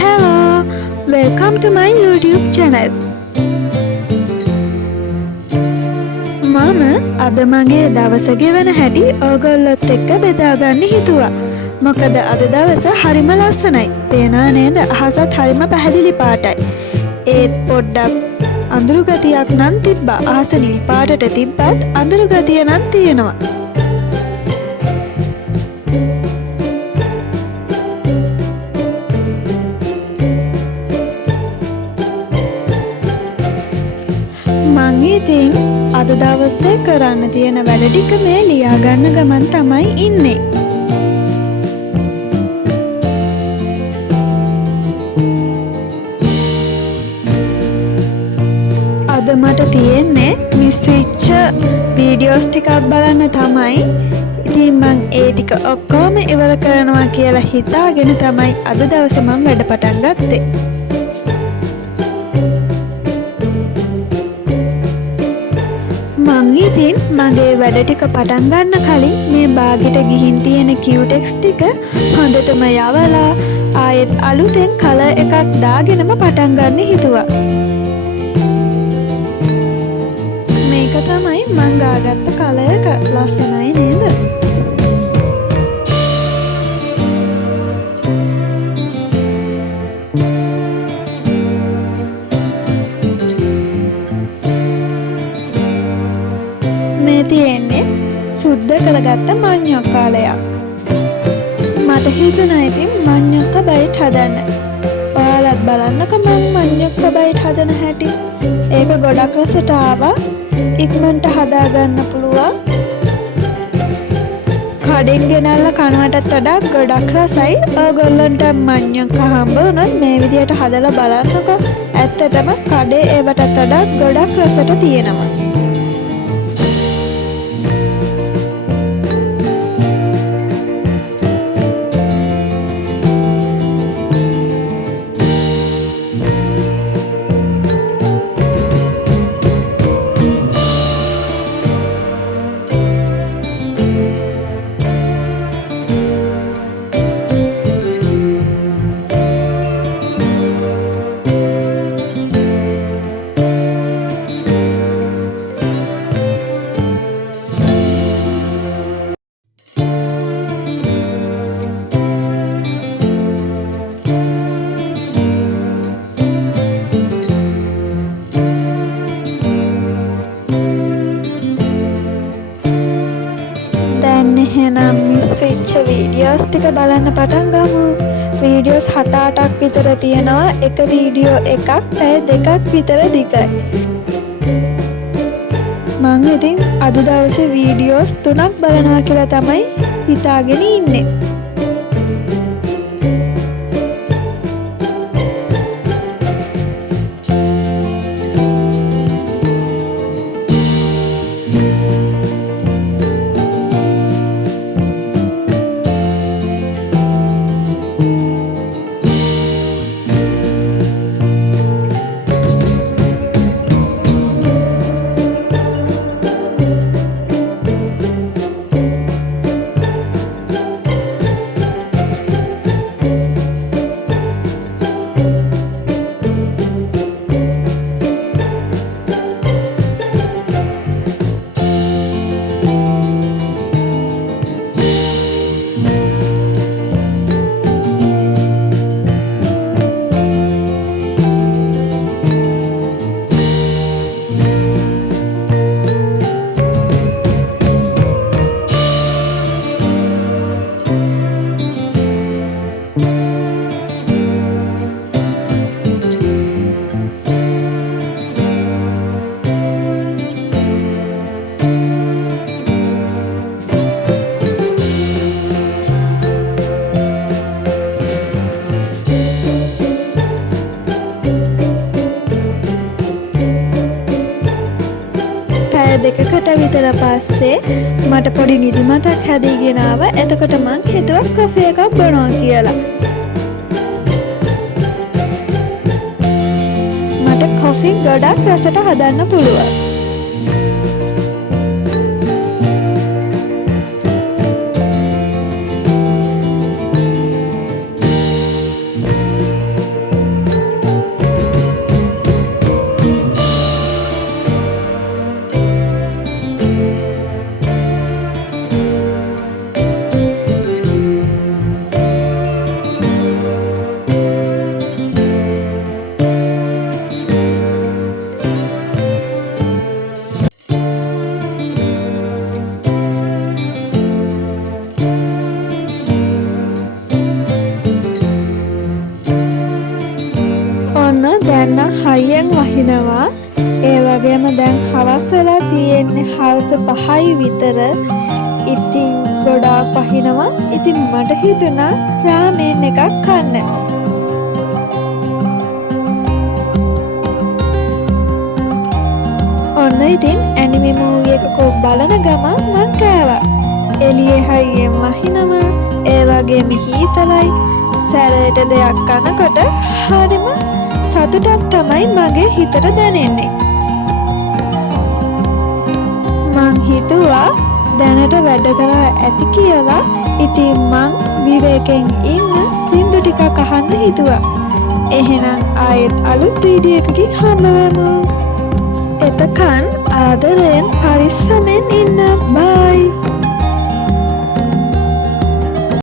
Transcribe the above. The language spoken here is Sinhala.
Hello, welcome to my YouTube channel. මම අද මගේ දවස ගෙවන හැටි ඔයගොල්ලොත් එක්ක බෙදා ගන්න හිතුවා. මොකද අද දවස හරිම ලස්සනයි. පේනවා නේද? අහසත් හරිම පැහැදිලි පාටයි. ඒත් පොඩ්ඩක් අඳුරු ගතියක් නම් තිබ්බා. අහස නිල් පාටට තිබ්බත් අඳුරු ගතිය නම් තියෙනවා. මං ඉතින් අද දවසේ කරන්න තියෙන වැඩ ටික මේ ලියා ගන්න ගමන් තමයි ඉන්නේ. අද මට තියෙන්නේ මිස් වෙච්ච වීඩියෝස් ටිකක් බලන්න තමයි. ඉතින් මං ඒ ටික ඔක්කොම ඉවර කරනවා කියලා හිතාගෙන තමයි අද දවසේ මම වැඩ පටන් ගත්තේ. මං ඉතින් මගේ වැඩ ටික පටන් ගන්න කලින් මේ බාගෙට ගිහින් තියෙන කියුටෙක්ස් ටික හොඳටම යවලා ආයෙත් අලුතෙන් කලර් එකක් දාගෙනම පටන් ගන්න හිතුවා. මේක තමයි මං ගාගත්ත කලර් එක. ලස්සනයි නේද? මේ තියෙන්නේ සුද්ධ කරගත්ත මඤ්ඤොක්කාලයක්. මට හිතුණා ඉතින් මඤ්ඤොක්ක බයිට් හදන්න. ඔයාලත් බලන්නකෝ මං මඤ්ඤොක්ක බයිට් හදන හැටි. ඒක ගොඩක් රසට ආවා. ඉක්මනට හදා ගන්න පුළුවන්. කඩෙන් ගෙනල්ලා කනවටත් වඩා ගොඩක් රසයි. ඔයගොල්ලන්ට මඤ්ඤොක්ක හම්බ වුණොත් මේ විදියට හදලා බලන්නකෝ. ඇත්තටම කඩේ ඒවටත් වඩා ගොඩක් රසට තියෙනවා. එහෙනම් මිස් වෙච්ච වීඩියෝස් ටික බලන්න පටන් ගමු. වීඩියෝස් 7-8ක් විතර තියෙනවා. එක වීඩියෝ එකක් පැය 2ක් විතර දිගයි. මං ඉතින් අද දවසේ වීඩියෝස් 3ක් බලනවා කියලා තමයි හිතාගෙන ඉන්නේ. දෙකකට විතර පස්සේ මට පොඩි නිදිමතක් හැදීගෙන ආවා. එතකොට මං හිතුවා කෆේ එකක් බොනවා කියලා. මට කොෆි ගොඩක් රසට හදන්න පුළුවන්. ඔන්න හයියෙන් වහිනවා. ඒ වගේම දැන් හවස් වෙලා තියෙන්නේ හවස 5යි විතර. ඉතින් ගොඩාක් වහිනවා. ඉතින් මට හිතුණා රාමෙන් එකක් කන්න. ඔන්න ඉතින් ඇනිමේ මූවි එකක බලන ගමන් මං කෑවා. එළියේ හයියෙන් වහිනවා. ඒ වගේම හීතලයි. සැරේට දෙයක් කනකොට හරිම සතුටක් තමයි මගේ හිතට දැනෙන්නේ. මං හිතුවා දැනට වැඩ කරා ඇති කියලා. ඉතින් මං විවේකයෙන් ඉන්න සින්දු ටිකක් අහන්න හිතුවා. එහෙනම් ආයෙත් අලුත් වීඩියෝ එකකින් හම්බවෙමු. එතකන් ආදරයෙන් පරිස්සමෙන් ඉන්න. බයි.